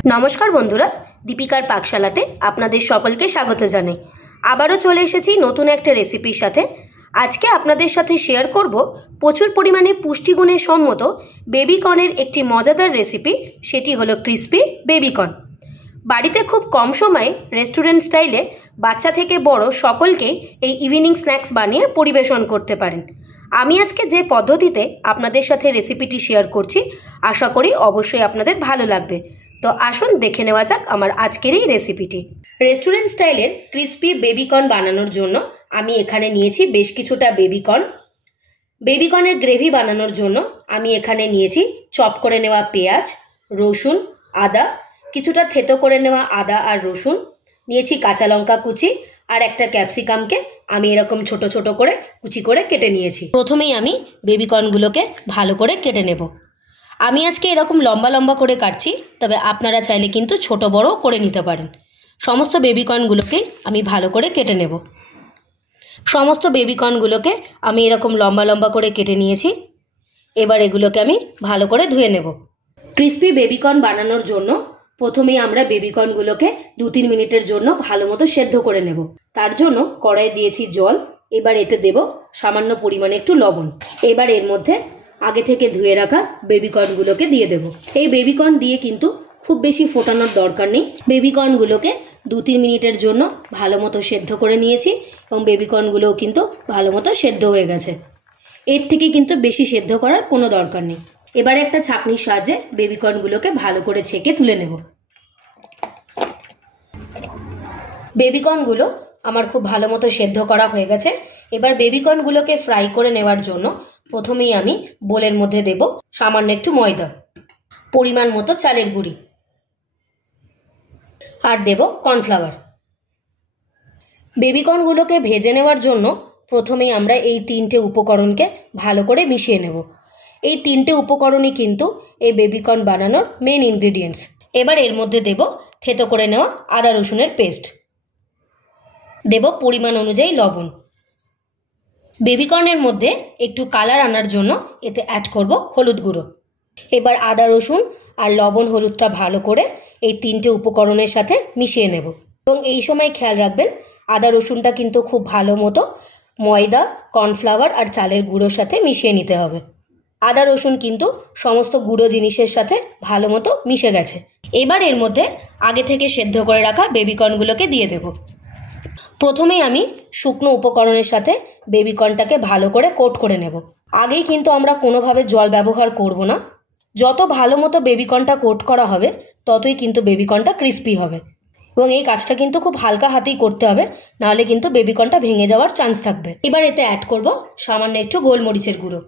नमस्कार बंधुरा दीपिकार पाकशालाते आपनादेर सकलके स्वागत जानाई। आबारो चले एसेछि नतून एकटा रेसिपिर साथे। आजके आपनादेर साथे शेयर करब प्रचुर परिमाणे पुष्टिगुणे सम्मत बेबिकर्नेर एकटी मजादार रेसिपि, सेटी हलो क्रिस्पी बेबिकर्न। बाड़ीते खूब कम समये रेस्टुरेंट स्टाइले बाच्चा थेके बड़ो सकलकेई एई इविनिंग स्नैक्स बानिये परिवेशन करते पारेन। आमी आजके जे पद्धतिते आपनादेर साथे रेसिपिटी शेयर करछि आशा करी अवश्यई आपनादेर भालो लागबे। तो आसुन देखे नेওয়া যাক আমার আজকের এই রেসিপিটি। রেস্টুরেন্ট স্টাইলের ক্রিস্পি বেবিকর্ন বানানোর জন্য আমি এখানে নিয়েছি বেশ কিছুটা বেবিকর্ন। বেবিকর্নের গ্রেভি বানানোর জন্য আমি এখানে নিয়েছি চপ করে নেওয়া পেঁয়াজ, রসুন, আদা, কিছুটা থেতো করে নেওয়া আদা আর রসুন, নিয়েছি কাঁচা লঙ্কা কুচি আর একটা ক্যাপসিকামকে আমি এরকম ছোট ছোট করে কুচি করে কেটে নিয়েছি। প্রথমেই আমি বেবিকর্নগুলোকে ভালো করে কেটে নেব। আমি আজকে এরকম লম্বা লম্বা করে কাটছি, তবে আপনারা চাইলে কিন্তু ছোট বড় করে নিতে পারেন। সমস্ত বেবিকর্নগুলোকে আমি ভালো করে কেটে নেব। সমস্ত বেবিকর্নগুলোকে আমি এরকম লম্বা লম্বা করে কেটে নিয়েছি। এবার এগুলোকে আমি ভালো করে ধুয়ে নেব। ক্রিস্পি বেবিকর্ন বানানোর জন্য প্রথমেই আমরা বেবিকর্নগুলোকে 2-3 মিনিটের জন্য ভালো মতো সেদ্ধ করে নেব। তার জন্য কড়াইয়ে দিয়েছি জল। এবার এতে দেব সামান্য পরিমাণে একটু লবণ। এবার এর মধ্যে आगे থেকে ধুয়ে রাখা বেবিকর্নগুলোকে দিয়ে দেব। এই বেবিকর্ন দিয়ে কিন্তু খুব বেশি ফোটানোর দরকার নেই। বেবিকর্নগুলোকে 2-3 মিনিটের জন্য ভালো মতো সেদ্ধ করে নিয়েছি এবং বেবিকর্নগুলোও কিন্তু ভালো মতো সেদ্ধ হয়ে গেছে। এর থেকে কিন্তু বেশি সেদ্ধ করার কোনো দরকার নেই। এবারে একটা ছাঁকনির সাহায্যে বেবিকর্নগুলোকে ভালো করে ছেঁকে তুলে নেব। বেবিকর্নগুলো আমার খুব ভালো মতো সেদ্ধ করা হয়ে গেছে। এবার বেবিকর্নগুলোকে ফ্রাই করে নেওয়ার জন্য প্রথমেই আমি বোলের মধ্যে দেব সামান্য একটু ময়দা, পরিমাণ মতো চালের গুঁড়ি আর দেব কর্নফ্লাওয়ার। বেবিকর্নগুলোকে ভেজে নেওয়ার জন্য প্রথমেই আমরা এই 3টে উপকরণকে ভালো করে মিশিয়ে নেব। এই 3টে উপকরণই কিন্তু এই বেবিকর্ন বানানোর মেন ইনগ্রেডিয়েন্টস। এবার এর মধ্যে দেব থেতো করে নেওয়া আদা রসুনের পেস্ট, দেব পরিমাণ অনুযায়ী লবণ। বেবিকর্নের মধ্যে একটু কালার আনার জন্য এতে অ্যাড করব হলুদ গুঁড়ো। এবার আদা রসুন আর লবণ হলুদটা ভালো করে এই 3টে উপকরণের সাথে মিশিয়ে নেব। এবং এই সময় খেয়াল রাখবেন আদা রসুনটা কিন্তু খুব ভালো মতো ময়দা, কর্নফ্লাওয়ার আর চালের গুঁড়োর সাথে মিশিয়ে নিতে হবে। আদা রসুন কিন্তু সমস্ত গুঁড়ো জিনিসের সাথে ভালো মতো মিশে গেছে। এবার এর মধ্যে আগে থেকে সেদ্ধ করে রাখা বেবিকর্নগুলোকে দিয়ে দেব। প্রথমেই আমি শুকনো উপকরণের সাথে বেবিকর্নটাকে ভালো করে কোট করে নেব। আগেই কিন্তু আমরা কোনোভাবে জল ব্যবহার করব না। যত ভালো মতো বেবিকর্নটা কোট করা হবে ততই কিন্তু বেবিকর্নটা ক্রিস্পি হবে। এবং এই কাজটা কিন্তু খুব হালকা হাতেই করতে হবে, নাহলে কিন্তু বেবিকর্নটা ভেঙে যাওয়ার চান্স থাকবে। এবার এতে অ্যাড করব সামান্য একটু গোলমরিচের গুঁড়ো।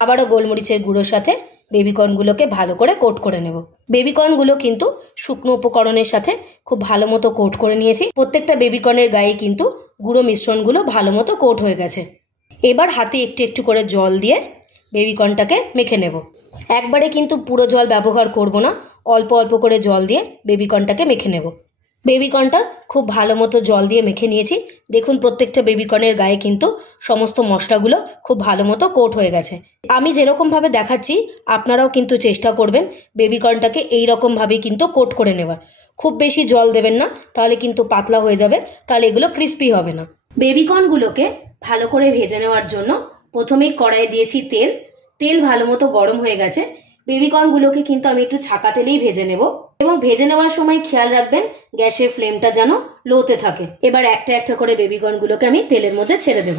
আবারও গোলমরিচের গুঁড়োর সাথে বেবিকর্নগুলোকে ভালো করে কোট করে নেব। বেবিকর্নগুলো কিন্তু শুকনো উপকরণের সাথে খুব ভালো মতো কোট করে নিয়েছি। প্রত্যেকটা বেবিকর্নের গায়ে কিন্তু গুঁড়ো মিশ্রণগুলো ভালো মতো কোট হয়ে গেছে। এবার হাতে একটু একটু করে জল দিয়ে বেবিকর্নটাকে মেখে নেব। একবারে কিন্তু পুরো জল ব্যবহার করব না, অল্প অল্প করে জল দিয়ে বেবিকর্নটাকে মেখে নেব। বেবিকর্নটা খুব ভালো মতো জল দিয়ে মেখে নিয়েছি। দেখুন প্রত্যেকটা বেবিকর্নের গায়ে কিন্তু সমস্ত মশলাগুলো খুব ভালো মতো কোট হয়ে গেছে। আমি যেরকমভাবে দেখাচ্ছি আপনারাও কিন্তু চেষ্টা করবেন বেবিকর্নটাকে এইরকমভাবেই কিন্তু কোট করে নেওয়ার। খুব বেশি জল দেবেন না, তাহলে কিন্তু পাতলা হয়ে যাবে, তাহলে এগুলো ক্রিস্পি হবে না। বেবিকর্নগুলোকে ভালো করে ভেজে নেওয়ার জন্য প্রথমেই কড়াইয়ে দিয়েছি তেল। তেল ভালো মতো গরম হয়ে গেছে। বেবিকর্নগুলোকে কিন্তু আমি একটু ছাকা তেলেই ভেজে নেব এবং ভেজে নেওয়ার সময় খেয়াল রাখবেন গ্যাসের ফ্লেমটা যেন লোতে থাকে। এবার একটা একটা করে বেবিকর্নগুলোকে আমি তেলের মধ্যে ছেড়ে দেব।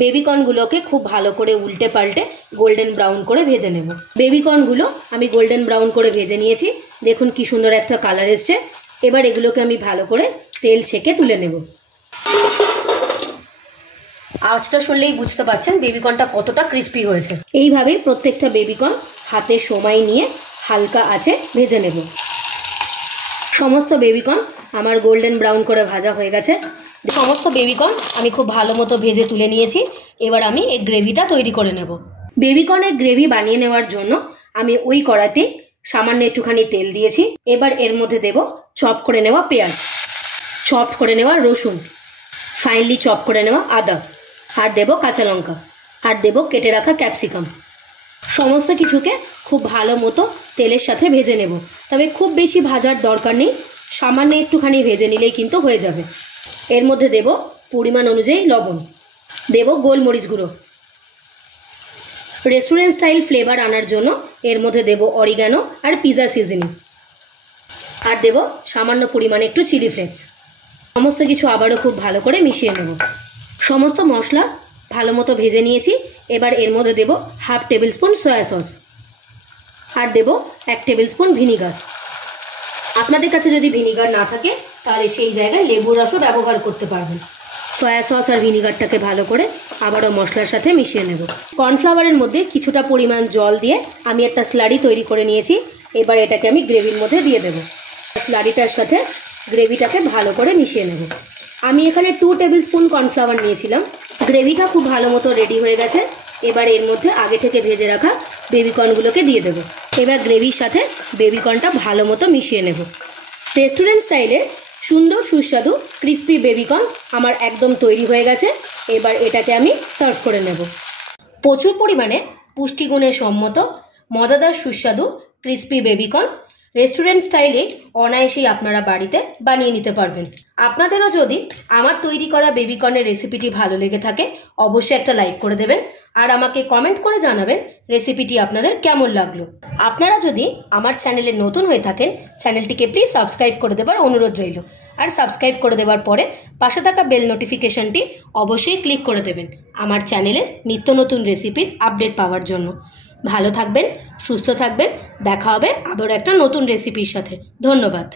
বেবিকর্নগুলোকে খুব ভালো করে উল্টে পাল্টে গোল্ডেন ব্রাউন করে ভেজে নেব। বেবিকর্নগুলো আমি গোল্ডেন ব্রাউন করে ভেজে নিয়েছি। দেখুন কি সুন্দর একটা কালার এসছে। এবার এগুলোকে আমি ভালো করে তেল ছেঁকে তুলে নেব। আওয়াজটা শুনলেই বুঝতে পারছেন বেবিকর্নটা কতটা ক্রিস্পি হয়েছে। এইভাবেই প্রত্যেকটা বেবিকর্ন হাতে সময় নিয়ে হালকা আঁচে ভেজে নেব। সমস্ত বেবিকর্ন আমার গোল্ডেন ব্রাউন করে ভাজা হয়ে গেছে। সমস্ত বেবিকর্ন আমি খুব ভালো মতো ভেজে তুলে নিয়েছি। এবার আমি এই গ্রেভিটা তৈরি করে নেব। বেবিকর্নের গ্রেভি বানিয়ে নেওয়ার জন্য আমি ওই কড়াইতে সামান্য একটুখানি তেল দিয়েছি। এবার এর মধ্যে দেব চপ করে নেওয়া পেঁয়াজ, চপ করে নেওয়া রসুন, ফাইনলি চপ করে নেওয়া আদা, আর দেব কাঁচা লঙ্কা, আর দেব কেটে রাখা ক্যাপসিকাম। সমস্ত কিছুকে খুব ভালো মতো তেলের সাথে ভেজে নেব, তবে খুব বেশি ভাজার দরকার নেই, সামান্য একটুখানি ভেজে নিলেই কিন্তু হয়ে যাবে। এর মধ্যে দেব পরিমাণ অনুযায়ী লবণ, দেব গোলমরিচ গুঁড়ো, রেস্টুরেন্ট স্টাইল ফ্লেভার আনার জন্য এর মধ্যে দেব অরিগানো আর পিৎজা সিজনিং, আর দেব সামান্য পরিমাণে একটু চিলি ফ্লেক্স। সমস্ত কিছু আবারও খুব ভালো করে মিশিয়ে নেব। সমস্ত মশলা ভালো মতো ভেজে নিয়েছি। এবার এর মধ্যে দেব half table spoon soya sauce, আর দেব 1 টেবিল স্পুন ভিনিগার। আপনাদের কাছে যদি ভিনিগার না থাকে তাহলে সেই জায়গায় লেবুর রসও ব্যবহার করতে পারবেন। সয়া সস আর ভিনিগারটাকে ভালো করে আবারও মশলার সাথে মিশিয়ে নেব। কর্নফ্লাওয়ারের মধ্যে কিছুটা পরিমাণ জল দিয়ে আমি একটা স্লারি তৈরি করে নিয়েছি। এবার এটাকে আমি গ্রেভির মধ্যে দিয়ে দেব। স্লারিটার সাথে গ্রেভিটাকে ভালো করে মিশিয়ে নেব। আমি এখানে 2 টেবিল স্পুন কর্নফ্লাওয়ার নিয়েছিলাম। গ্রেভিটা খুব ভালো মতো রেডি হয়ে গেছে। এবার এর মধ্যে আগে থেকে ভেজে রাখা বেবিকর্নগুলোকে দিয়ে দেব। এবার গ্রেভির সাথে বেবিকর্নটা ভালো মতো মিশিয়ে নেব। রেস্টুরেন্ট স্টাইলে সুন্দর সুস্বাদু ক্রিস্পি বেবিকর্ন আমার একদম তৈরি হয়ে গেছে। এবার এটাকে আমি সার্ভ করে নেব। প্রচুর পরিমাণে পুষ্টিগুণে সম্মত মজাদার সুস্বাদু ক্রিস্পি বেবিকর্ন রেস্টুরেন্ট স্টাইলে অনায়াসেই আপনারা বাড়িতে বানিয়ে নিতে পারবেন। আপনাদেরও যদি আমার তৈরি করা বেবিকর্নের রেসিপিটি ভালো লেগে থাকে অবশ্যই একটা লাইক করে দেবেন, আর আমাকে কমেন্ট করে জানাবেন রেসিপিটি আপনাদের কেমন লাগলো। আপনারা যদি আমার চ্যানেলে নতুন হয়ে থাকেন চ্যানেলটিকে প্লিজ সাবস্ক্রাইব করে দেবার অনুরোধ রইল, আর সাবস্ক্রাইব করে দেওয়ার পরে পাশে থাকা বেল নোটিফিকেশনটি অবশ্যই ক্লিক করে দেবেন আমার চ্যানেলে নিত্য নতুন রেসিপির আপডেট পাওয়ার জন্য। ভালো থাকবেন, সুস্থ থাকবেন, দেখা হবে আবার একটা নতুন রেসিপির সাথে। ধন্যবাদ।